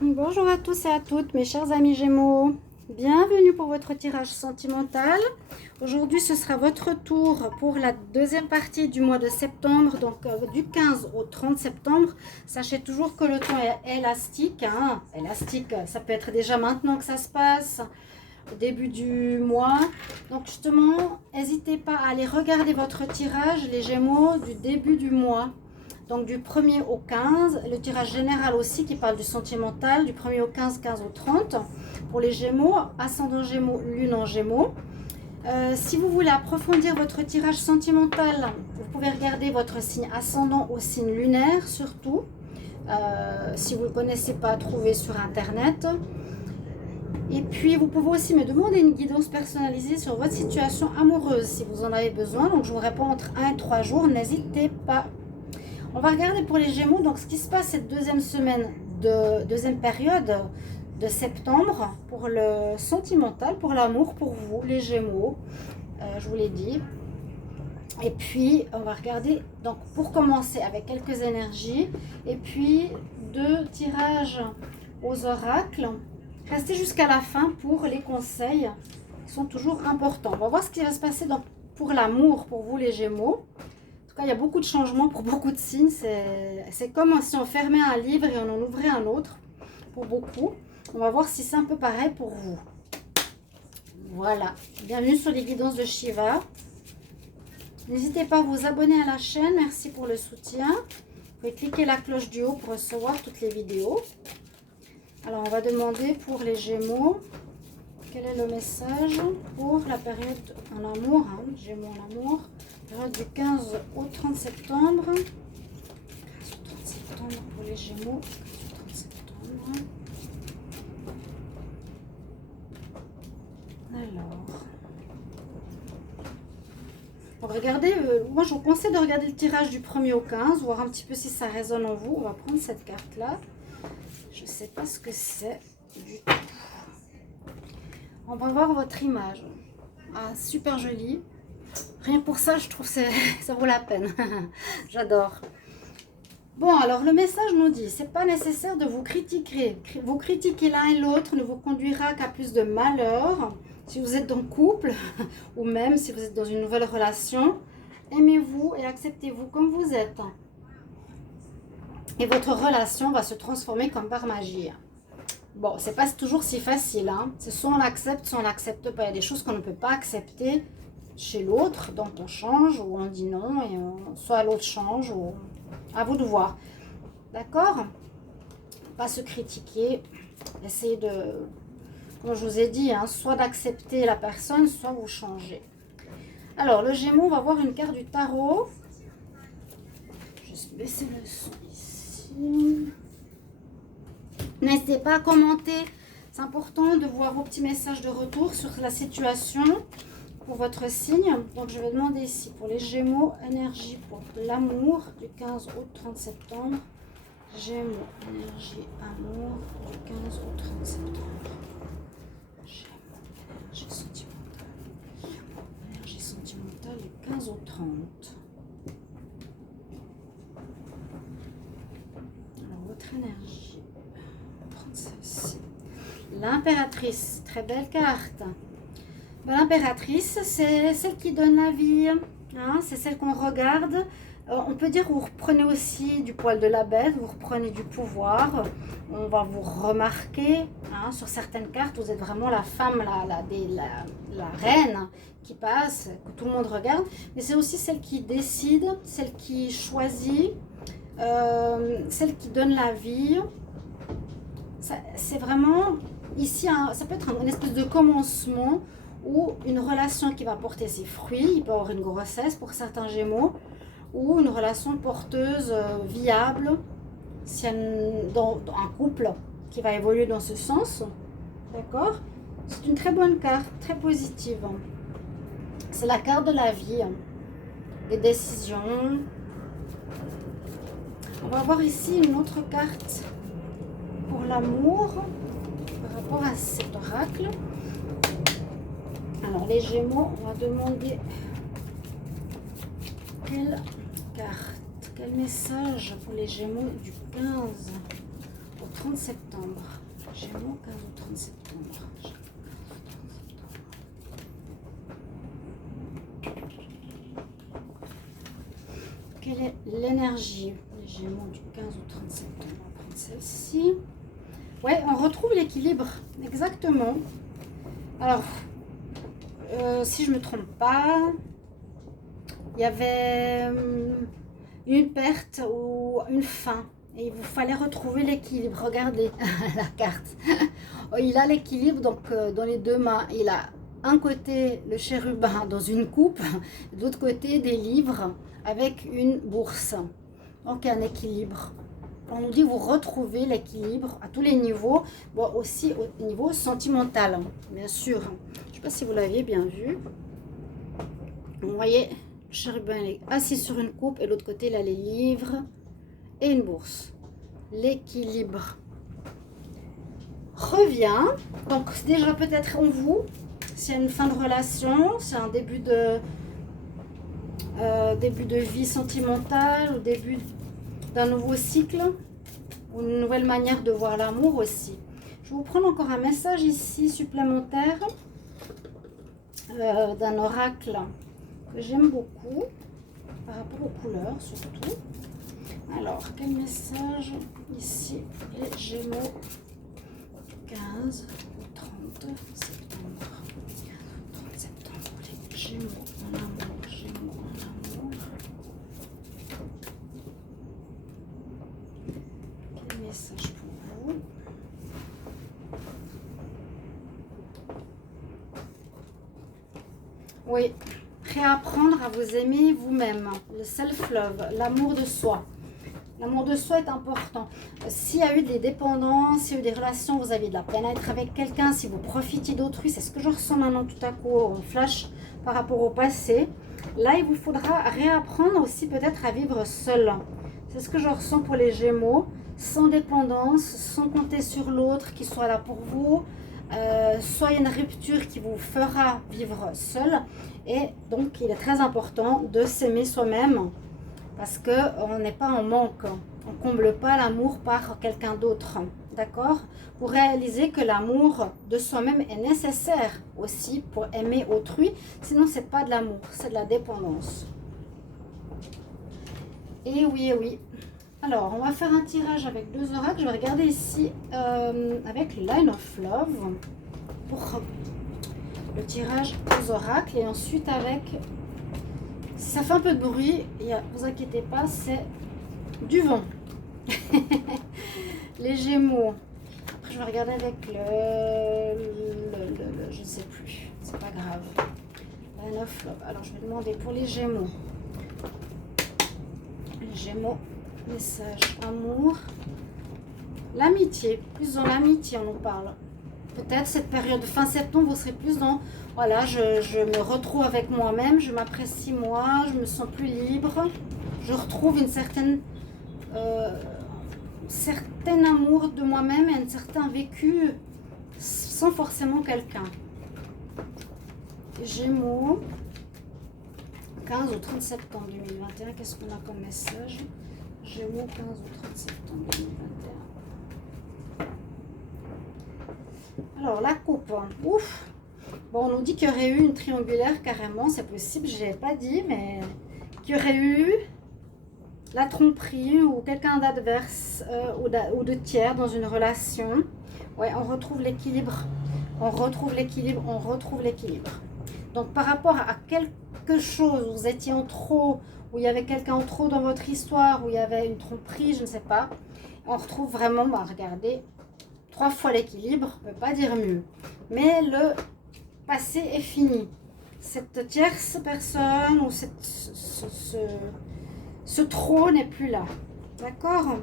Bonjour à tous et à toutes mes chers amis Gémeaux, bienvenue pour votre tirage sentimental. Aujourd'hui ce sera votre tour pour la deuxième partie du mois de septembre, donc du 15 au 30 septembre. Sachez toujours que le temps est élastique, hein. Élastique, ça peut être déjà maintenant que ça se passe, au début du mois. Donc justement, n'hésitez pas à aller regarder votre tirage, les Gémeaux, du début du mois. Donc du 1er au 15, le tirage général aussi qui parle du sentimental, du 1er au 15, 15 au 30. Pour les Gémeaux, ascendant Gémeaux, lune en Gémeaux. Si vous voulez approfondir votre tirage sentimental, vous pouvez regarder votre signe ascendant au signe lunaire surtout. Si vous ne le connaissez pas, trouvez sur internet. Et puis vous pouvez aussi me demander une guidance personnalisée sur votre situation amoureuse si vous en avez besoin. Donc je vous réponds entre 1 et 3 jours, n'hésitez pas. On va regarder pour les Gémeaux, donc ce qui se passe cette deuxième période de septembre pour le sentimental, pour l'amour, pour vous les Gémeaux, je vous l'ai dit. Et puis on va regarder, donc pour commencer avec quelques énergies, et puis 2 tirages aux oracles. Restez jusqu'à la fin pour les conseils qui sont toujours importants. On va voir ce qui va se passer donc, pour l'amour, pour vous les Gémeaux. En tout cas, il y a beaucoup de changements pour beaucoup de signes. C'est comme si on fermait un livre et on en ouvrait un autre pour beaucoup. On va voir si c'est un peu pareil pour vous. Voilà. Bienvenue sur les guidances de Shiva. N'hésitez pas à vous abonner à la chaîne. Merci pour le soutien. Vous pouvez cliquer la cloche du haut pour recevoir toutes les vidéos. Alors, on va demander pour les Gémeaux, quel est le message pour la période en amour, hein, Gémeaux en amour. Période du 15 au 30 septembre. 15 au 30 septembre pour les Gémeaux. 15 au 30 septembre. Alors. Bon, regardez, moi je vous conseille de regarder le tirage du 1er au 15, voir un petit peu si ça résonne en vous. On va prendre cette carte-là. Je ne sais pas ce que c'est du tout. On va voir votre image. Ah, super jolie. Rien pour ça, je trouve que ça vaut la peine. J'adore. Bon, alors le message nous dit, c'est pas nécessaire de vous critiquer. Vous critiquer l'un et l'autre ne vous conduira qu'à plus de malheur. Si vous êtes en couple, ou même si vous êtes dans une nouvelle relation, aimez-vous et acceptez-vous comme vous êtes. Et votre relation va se transformer comme par magie. Bon, c'est pas toujours si facile, hein. C'est soit on accepte, soit on n'accepte pas. Il y a des choses qu'on ne peut pas accepter chez l'autre, donc on change ou on dit non, et soit l'autre change, ou à vous de voir. D'accord? Pas se critiquer, essayez de, comme je vous ai dit, hein, soit d'accepter la personne, soit vous changez. Alors, le Gémeaux, on va voir une carte du tarot. Juste baisser le son ici. N'hésitez pas à commenter. C'est important de voir vos petits messages de retour sur la situation pour votre signe. Donc, je vais demander ici pour les Gémeaux, énergie pour l'amour du 15 au 30 septembre. Gémeaux, énergie, amour du 15 au 30 septembre. Gémeaux, énergie sentimentale. Énergie sentimentale du 15 au 30. Alors, votre énergie. L'impératrice, très belle carte. L'impératrice, c'est celle qui donne la vie, hein, c'est celle qu'on regarde. On peut dire que vous reprenez aussi du poil de la bête, vous reprenez du pouvoir. On va vous remarquer, hein, sur certaines cartes, vous êtes vraiment la femme, la reine qui passe, que tout le monde regarde. Mais c'est aussi celle qui décide, celle qui choisit, celle qui donne la vie. C'est vraiment ici, ça peut être une espèce de commencement ou une relation qui va porter ses fruits. Il peut y avoir une grossesse pour certains Gémeaux ou une relation porteuse, viable, si dans un couple qui va évoluer dans ce sens. D'accord? C'est une très bonne carte, très positive. C'est la carte de la vie, des décisions. On va voir ici une autre carte pour l'amour par rapport à cet oracle. Alors les Gémeaux, on va demander quelle carte, quel message pour les Gémeaux du 15 au 30 septembre. Gémeaux, 15 au 30 septembre. Quelle est l'énergie des Gémeaux du 15 au 30 septembre? On va prendre celle-ci. Ouais, on retrouve l'équilibre, exactement. Alors, si je ne me trompe pas, il y avait une perte ou une fin. Et il vous fallait retrouver l'équilibre. Regardez la carte. Il a l'équilibre donc dans les deux mains. Il a un côté le chérubin dans une coupe, de l'autre côté des livres avec une bourse. Donc un équilibre. On nous dit que vous retrouvez l'équilibre à tous les niveaux, bon, aussi au niveau sentimental, bien sûr. Je ne sais pas si vous l'aviez bien vu. Vous voyez, le chérubin est assis sur une coupe et l'autre côté, il a les livres et une bourse. L'équilibre revient. Donc, déjà peut-être en vous, s'il y a une fin de relation, c'est un début de vie sentimentale, ou début d'un nouveau cycle, ou une nouvelle manière de voir l'amour aussi. Je vais vous prendre encore un message ici supplémentaire d'un oracle que j'aime beaucoup, par rapport aux couleurs surtout. Alors, quel message ici, les Gémeaux, 15 au 30 septembre. 30 septembre, les Gémeaux en amour, Gémeaux en amour. Quel message pour vous? Oui, réapprendre à vous aimer vous-même, le self-love, l'amour de soi. L'amour de soi est important. S'il y a eu des dépendances, s'il y a eu des relations, vous avez de la peine à être avec quelqu'un, si vous profitez d'autrui, c'est ce que je ressens maintenant tout à coup en flash par rapport au passé. Là, il vous faudra réapprendre aussi peut-être à vivre seul. C'est ce que je ressens pour les Gémeaux, sans dépendance, sans compter sur l'autre qui soit là pour vous. Soit il y a une rupture qui vous fera vivre seul. Et donc, il est très important de s'aimer soi-même. Parce qu'on n'est pas en manque, on ne comble pas l'amour par quelqu'un d'autre, d'accord? Pour réaliser que l'amour de soi-même est nécessaire aussi pour aimer autrui, sinon ce n'est pas de l'amour, c'est de la dépendance. Et oui, et oui. Alors, on va faire un tirage avec deux oracles. Je vais regarder ici avec Line of Love pour le tirage aux oracles et ensuite avec... Si ça fait un peu de bruit, vous inquiétez pas, c'est du vent. Les Gémeaux. Après, je vais regarder avec je ne sais plus, c'est pas grave. La 9. Alors, je vais demander pour les Gémeaux. Les Gémeaux, message amour. L'amitié, plus dans l'amitié, on en parle. Peut-être cette période de fin septembre, vous serez plus dans... Voilà, je me retrouve avec moi-même, je m'apprécie moi, je me sens plus libre. Je retrouve une certaine amour de moi-même et un certain vécu sans forcément quelqu'un. Gémeaux, 15 au 30 septembre 2021, qu'est-ce qu'on a comme message? Gémeaux, 15 au 30 septembre 2021. Alors, la coupe, ouf. Bon, on nous dit qu'il y aurait eu une triangulaire carrément, c'est possible, je ne l'ai pas dit, mais qu'il y aurait eu la tromperie ou quelqu'un d'adverse ou de tiers dans une relation. Ouais, on retrouve l'équilibre, on retrouve l'équilibre, on retrouve l'équilibre. Donc, par rapport à quelque chose, vous étiez en trop, où il y avait quelqu'un en trop dans votre histoire, où il y avait une tromperie, je ne sais pas, on retrouve vraiment, bah, regardez, 3 fois l'équilibre, on ne peut pas dire mieux. Mais le passé est fini. Cette tierce personne ou ce trop n'est plus là. D'accord?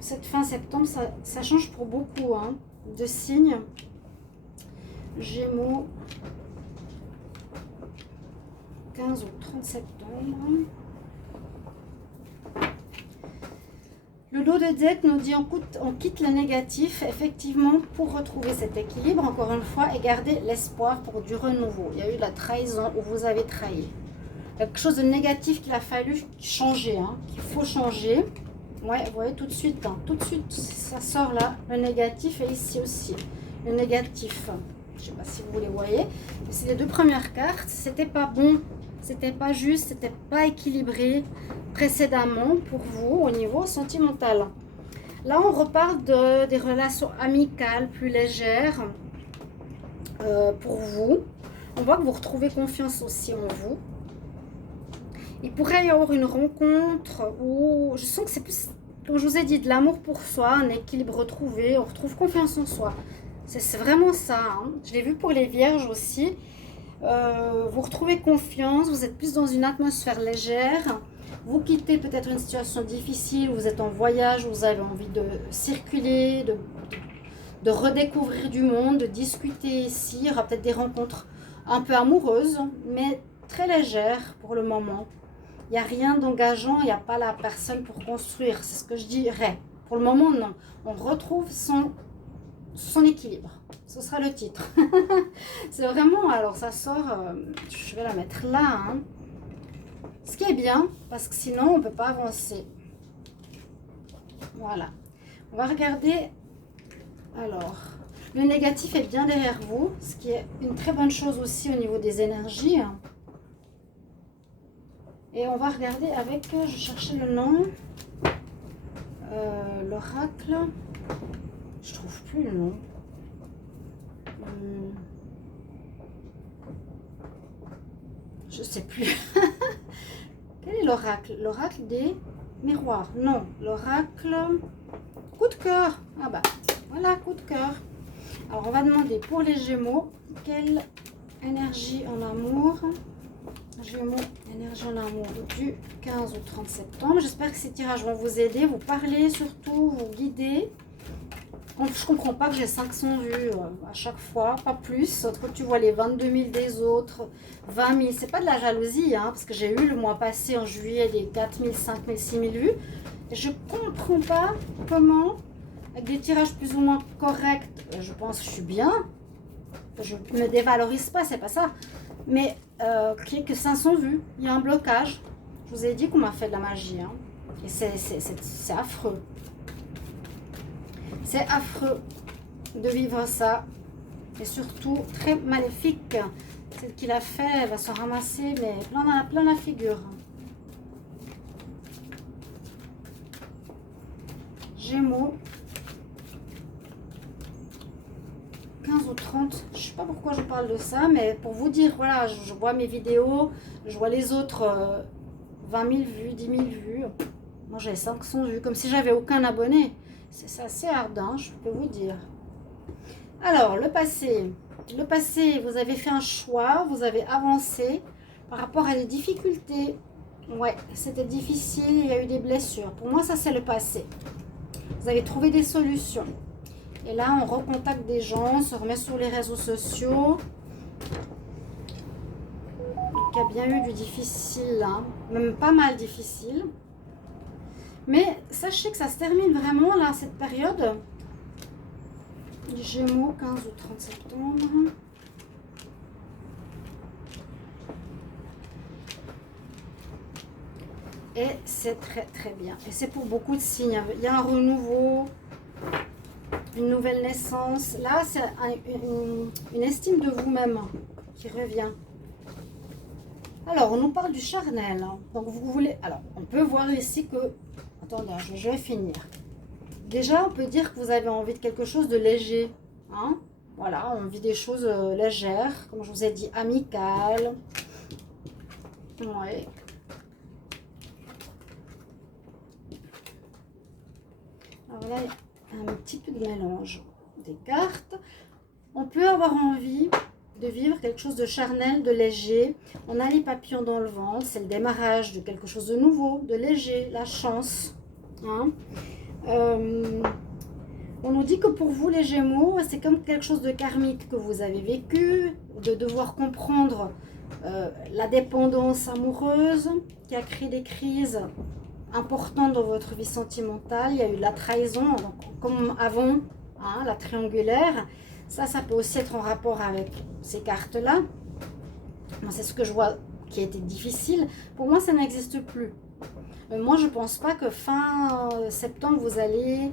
Cette fin septembre, ça change pour beaucoup hein, de signes. Gémeaux, 15 au 30 septembre. Le lot de deck nous dit on quitte le négatif, effectivement, pour retrouver cet équilibre, encore une fois, et garder l'espoir pour du renouveau. Il y a eu de la trahison où vous avez trahi. Quelque chose de négatif qu'il a fallu changer, hein, qu'il faut changer. Ouais, vous voyez tout de suite, hein, tout de suite, ça sort là, le négatif et ici aussi, le négatif. Je sais pas si vous les voyez, mais c'est les deux premières cartes. C'était pas bon, c'était pas juste, c'était pas équilibré précédemment pour vous au niveau sentimental. Là, on reparle des relations amicales plus légères pour vous. On voit que vous retrouvez confiance aussi en vous. Il pourrait y avoir une rencontre où je sens que c'est plus, comme je vous ai dit, de l'amour pour soi, un équilibre retrouvé, on retrouve confiance en soi. C'est vraiment ça. Hein. Je l'ai vu pour les vierges aussi. Vous retrouvez confiance, vous êtes plus dans une atmosphère légère. Vous quittez peut-être une situation difficile, vous êtes en voyage, vous avez envie de circuler, de redécouvrir du monde, de discuter ici. Il y aura peut-être des rencontres un peu amoureuses, mais très légères pour le moment. Il n'y a rien d'engageant, il n'y a pas la personne pour construire, c'est ce que je dirais. Pour le moment, non. On retrouve son équilibre. Ce sera le titre. C'est vraiment, alors ça sort, je vais la mettre là. Hein. Ce qui est bien, parce que sinon, on ne peut pas avancer. Voilà. On va regarder. Alors, le négatif est bien derrière vous, ce qui est une très bonne chose aussi au niveau des énergies. Et on va regarder avec, je cherchais le nom, l'oracle, je trouve plus le nom. Je sais plus. Quel est l'oracle? L'oracle des miroirs? Non, l'oracle coup de cœur. Ah bah, voilà, coup de cœur. Alors, on va demander pour les Gémeaux, quelle énergie en amour? Gémeaux, énergie en amour du 15 au 30 septembre. J'espère que ces tirages vont vous aider, vous parler surtout, vous guider. Je comprends pas que j'ai 500 vues à chaque fois, pas plus. Quand tu vois les 22 000 des autres, 20 000, c'est pas de la jalousie, hein, parce que j'ai eu le mois passé en juillet des 4 000, 5 000, 6 000 vues. Et je comprends pas comment, avec des tirages plus ou moins corrects, je pense que je suis bien. Je me dévalorise pas, c'est pas ça. Mais qui est que 500 vues, il y a un blocage. Je vous ai dit qu'on m'a fait de la magie. Hein. Et c'est affreux. C'est affreux de vivre ça. Et surtout, très maléfique. Celle qui l'a fait, elle va se ramasser, mais plein la figure. Gémeaux. 15 ou 30, je ne sais pas pourquoi je parle de ça, mais pour vous dire, voilà, je vois mes vidéos, je vois les autres 20 000 vues, 10 000 vues. Moi, j'ai 500 vues, comme si j'avais aucun abonné. C'est assez ardent, je peux vous dire. Alors, le passé. Le passé, vous avez fait un choix, vous avez avancé par rapport à des difficultés. Ouais, c'était difficile, il y a eu des blessures. Pour moi, ça, c'est le passé. Vous avez trouvé des solutions. Et là, on recontacte des gens, on se remet sur les réseaux sociaux. Il y a bien eu du difficile, hein, même pas mal difficile. Mais sachez que ça se termine vraiment, là, cette période. Gémeaux, 15 ou 30 septembre. Et c'est très bien. Et c'est pour beaucoup de signes. Il y a un renouveau, une nouvelle naissance. Là, c'est une estime de vous-même qui revient. Alors, on nous parle du charnel. Donc, vous voulez... Alors, on peut voir ici que... Attendez, je vais finir. Déjà, on peut dire que vous avez envie de quelque chose de léger. Hein? Voilà, on vit des choses légères. Comme je vous ai dit, amicales. Ouais. Alors là, il y a un petit peu de mélange des cartes. On peut avoir envie de vivre quelque chose de charnel, de léger. On a les papillons dans le ventre, c'est le démarrage de quelque chose de nouveau, de léger, la chance. Hein. On nous dit que pour vous les Gémeaux, c'est comme quelque chose de karmique que vous avez vécu, de devoir comprendre la dépendance amoureuse qui a créé des crises importantes dans votre vie sentimentale. Il y a eu la trahison, donc, comme avant, hein, la triangulaire. Ça peut aussi être en rapport avec ces cartes-là. C'est ce que je vois qui a été difficile. Pour moi, ça n'existe plus. Moi, je pense pas que fin septembre, vous allez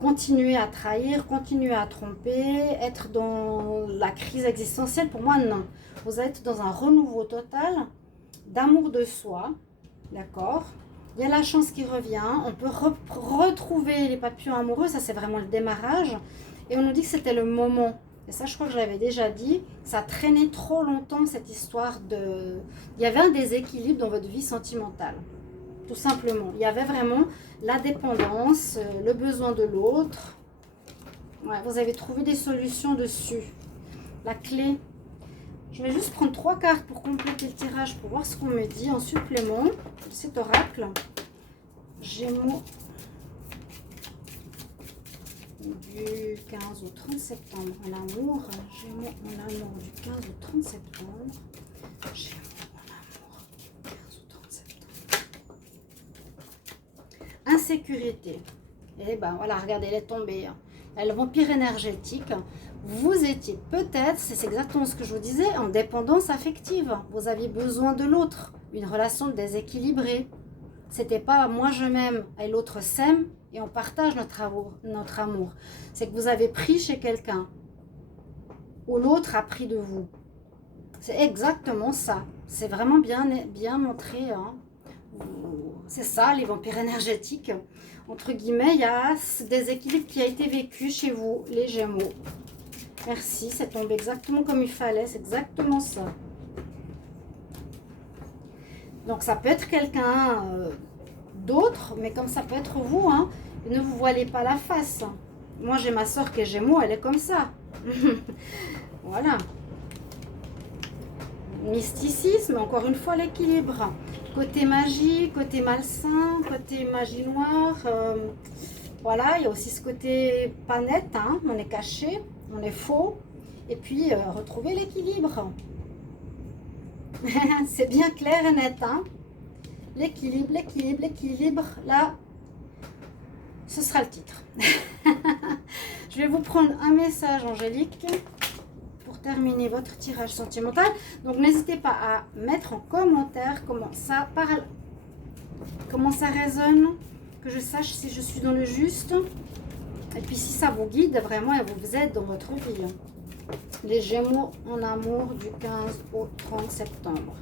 continuer à trahir, continuer à tromper, être dans la crise existentielle. Pour moi, non. Vous êtes dans un renouveau total d'amour de soi, d'accord? Il y a la chance qui revient, on peut retrouver les papillons amoureux, ça c'est vraiment le démarrage. Et on nous dit que c'était le moment. Et ça, je crois que je l'avais déjà dit, ça traînait trop longtemps cette histoire de... Il y avait un déséquilibre dans votre vie sentimentale, tout simplement. Il y avait vraiment la dépendance, le besoin de l'autre. Ouais, vous avez trouvé des solutions dessus. La clé. Je vais juste prendre 3 cartes pour compléter le tirage, pour voir ce qu'on me dit en supplément. Cet oracle. Gémeaux. Du 15 au 30 septembre en amour. Gémeaux en amour du 15 au 30 septembre. Gémeaux en amour du 15 au 30 septembre. Insécurité. Et ben voilà, regardez, elle est tombée. Elle est le vampire énergétique. Vous étiez peut-être, c'est exactement ce que je vous disais, en dépendance affective. Vous aviez besoin de l'autre. Une relation déséquilibrée. C'était pas moi je m'aime et l'autre s'aime et on partage notre amour. C'est que vous avez pris chez quelqu'un ou l'autre a pris de vous. C'est exactement ça. C'est vraiment bien montré. Hein. C'est ça, les vampires énergétiques. Entre guillemets, il y a ce déséquilibre qui a été vécu chez vous, les Gémeaux. Merci, c'est tombé exactement comme il fallait. C'est exactement ça. Donc, ça peut être quelqu'un d'autre, mais comme ça peut être vous, hein, ne vous voilez pas la face. Moi, j'ai ma soeur qui est Gémeaux, elle est comme ça. Voilà. Mysticisme, encore une fois, l'équilibre. Côté magie, côté malsain, côté magie noire. Voilà, il y a aussi ce côté pas net, hein, on est caché, on est faux. Et puis, retrouver l'équilibre. C'est bien clair et net, hein. L'équilibre, l'équilibre, l'équilibre. Là, ce sera le titre. Je vais vous prendre un message angélique pour terminer votre tirage sentimental. Donc, n'hésitez pas à mettre en commentaire comment ça parle, comment ça résonne, que je sache si je suis dans le juste. Et puis, si ça vous guide vraiment et vous aide dans votre vie. Les Gémeaux en amour du 15 au 30 septembre.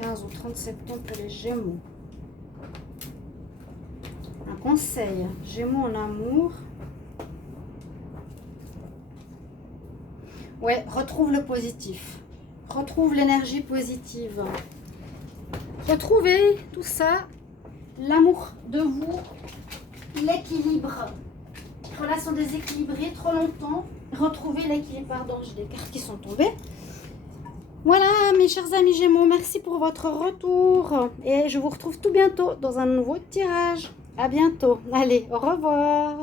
15 au 30 septembre pour les Gémeaux. Un conseil. Gémeaux en amour. Ouais, retrouve le positif. Retrouve l'énergie positive. Retrouvez tout ça. L'amour de vous. L'équilibre. Relation déséquilibrée trop longtemps. Retrouvez l'équilibre. Pardon, j'ai des cartes qui sont tombées. Voilà, mes chers amis Gémeaux, merci pour votre retour. Et je vous retrouve tout bientôt dans un nouveau tirage. À bientôt. Allez, au revoir.